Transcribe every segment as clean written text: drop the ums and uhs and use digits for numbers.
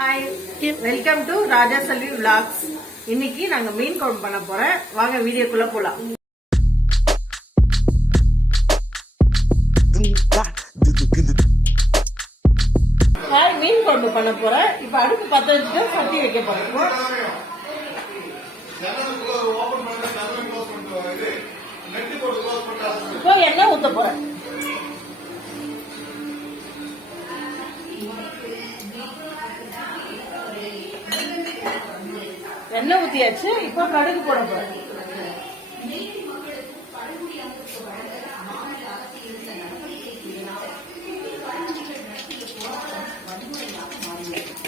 Hi, welcome to Raja Selvi vlogs. இன்னைக்கு நாங்க மீன் குழம்பு பண்ண போறோம். வாங்க வீடியோக்குள்ள போலாம். ஹாய், மீன் குழம்பு பண்ண போறேன். இப்ப அடுப்பு பத்த வச்சுட்டு சட்டி வைக்க போறோம். இப்போ எண்ணெய் ஊத்த போறேன். எண்ணெய் ஊத்தியாச்சு. இப்போ கடுகு போட போறேன்.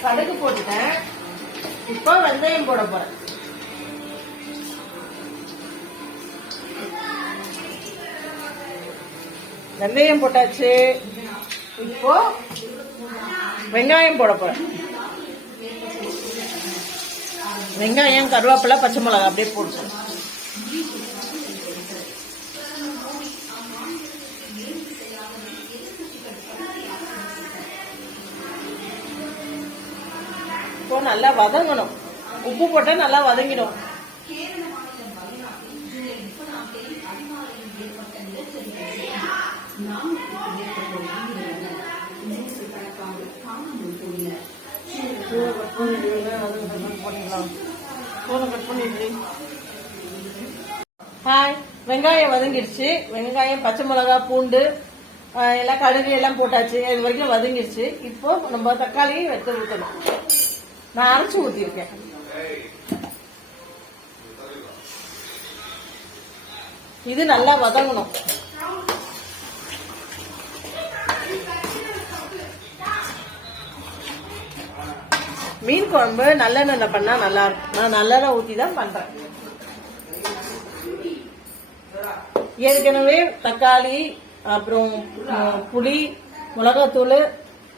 கடுகு போட்டுட்டேன். இப்போ வெந்தயம் போட போறேன். வெந்தயம் போட்டாச்சு. இப்போ வெங்காயம் போட போறேன். வெங்காயம், கருவேப்பிலை, பச்சை மிளகாய் அப்படியே போட்டு இப்போ நல்லா வதங்கணும். உப்பு போட்டா நல்லா வதங்கிடும். ஹாய், வெங்காயம் வதங்கிடுச்சு. வெங்காயம், பச்சை மிளகா, பூண்டு எல்லாம் கடுகு எல்லாம் போட்டாச்சு. இது வரைக்கும் வதங்கிடுச்சு. இப்போ நம்ம தக்காளியை எடுத்து ஊற்றணும். நான் அரைச்சு ஊத்திருக்கேன். இது நல்லா வதங்கணும். மீன் குழம்பு நல்லெண்ணெய் பண்ணா நல்லா இருக்கும். நான் நல்லெண்ணெய் ஊத்தி தான் பண்றேன். ஏற்கனவே தக்காளி, அப்புறம் புளி, மிளகாத்தூள்,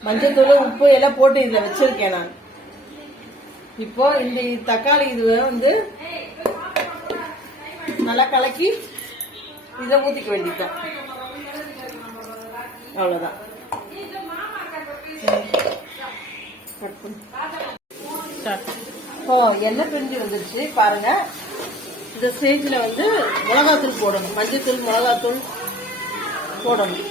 மஞ்சத்தூள், உப்பு எல்லாம் போட்டு இதை வச்சிருக்கேன் நான். இப்போ இந்த தக்காளி இது வந்து நல்லா கலக்கி இதை ஊத்திக்க வேண்டியதுதான். அவ்வளவுதான். எண்ணெய் பிரிஞ்சு வந்துருச்சு பாருங்க. இந்த ஸ்டேஜ்ல வந்து மிளகாத்தூள் போடணும். மஞ்சத்தூள், மிளகாத்தூள் போடணும்.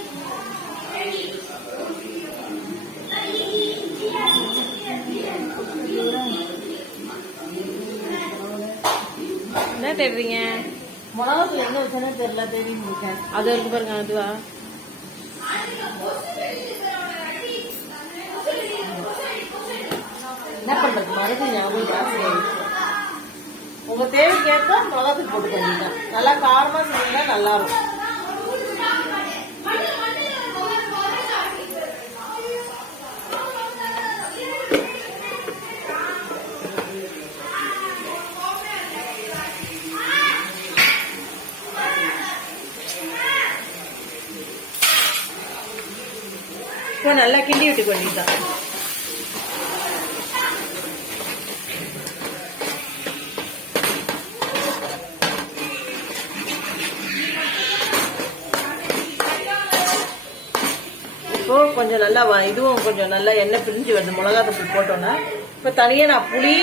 என்ன தேடுறீங்க? மிளகாத்தூள் என்ன வச்சேன்னு தெரியல. தெரியுங்க அது இருக்கு பாருங்க. அதுவா என்ன பண்றது? மறுபடியும் ஞாபகம் ஜாஸ்தி ஆயிடுச்சு. உங்க தேவைக்கேற்ப மிளகாத்தூள் போட்டுக்கோங்க. நல்லா காரமா செஞ்சா நல்லா இருக்கும். இப்போ நல்லா கிண்டி விட்டு வேண்டியதுதான். இப்போ கொஞ்சம் நல்லா இதுவும் கொஞ்சம் நல்லா எண்ணெய் பிரிஞ்சு வருது. மிளகாத்தூள் போட்டோன்னா இப்போ தனியாக நான் புளி,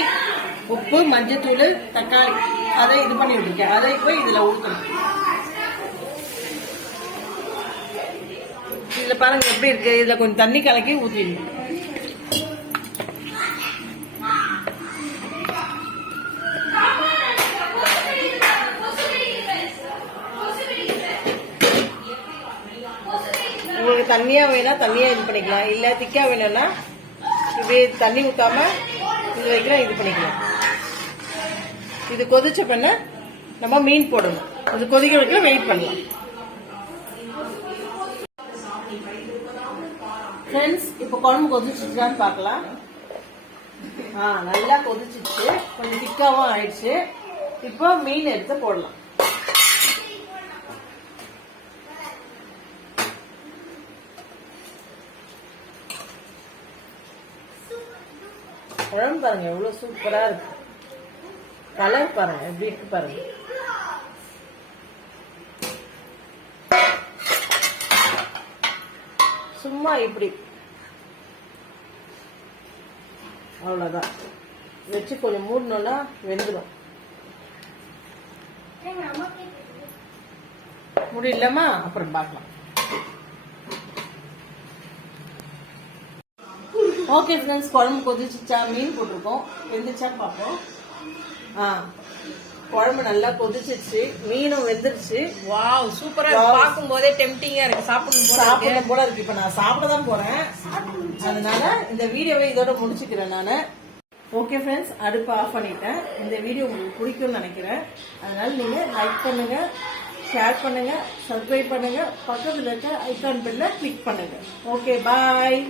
உப்பு, மஞ்சத்தூள், தக்காளி அதை இது பண்ணி விட்டுருக்கேன். அதை போய் இதில் ஊற்றணும். இதில் பாருங்க எப்படி இருக்கு. இதில் கொஞ்சம் தண்ணி கலக்கி ஊற்றிடணும். உங்களுக்கு தண்ணியா வேணா தண்ணியா இது பண்ணிக்கலாம். இல்ல திக்கா வேணும்னா இப்படி தண்ணி ஊத்தாம இது வைக்கலாம். இது பண்ணிக்கலாம். இது கொதிச்ச பண்ண நம்ம மீன் போடணும். அது கொதிக்க வைக்க வெயிட் பண்ணலாம். ஃப்ரெண்ட்ஸ், இப்போ குழம்பு கொதிச்சுட்டான்னு பார்க்கலாம். நல்லா கொதிச்சிச்சு. கொஞ்சம் திக்காவும் ஆயிடுச்சு. இப்போ மீன் எடுத்து போடலாம். குழம்பு பாருங்க எவ்வளவு சூப்பரா இருக்கு. கலர் பாருங்க எப்படி இருக்கு பாருங்க. சும்மா இப்படி அவ்வளோதான். வச்சு கொஞ்சம் மூடணும்னா வெந்துடும். முடியலமா அப்புறம் பார்க்கலாம். ஓகே ஃப்ரெண்ட்ஸ், குழம்பு கொதிச்சுச்சா, மீன் போட்டிருக்கோம், வெந்துச்சான்னு பார்ப்போம். குழம்பு நல்லா கொதிச்சிச்சு, மீனும் வெந்துருச்சு. வாவ், சூப்பரா இருக்கு. பார்க்கும் போதே டெம்டிங்கா இருக்கு. சாப்பிடணும் போல இருக்கு. இப்ப நான் சாப்பிட தான் போறேன். அதனால இந்த வீடியோவை இதோட முடிச்சுக்கிறேன் நானு. ஓகே ஃப்ரெண்ட்ஸ், அடுப்பு ஆஃப் பண்ணிட்டேன். இந்த வீடியோ உங்களுக்கு பிடிக்கும்னு நினைக்கிறேன். அதனால நீங்க லைக் பண்ணுங்க, ஷேர் பண்ணுங்க, சப்ஸ்கிரைப் பண்ணுங்க, பக்கத்துல இருக்க ஐகான் பெல்ல கிளிக் பண்ணுங்க. ஓகே, பாய்.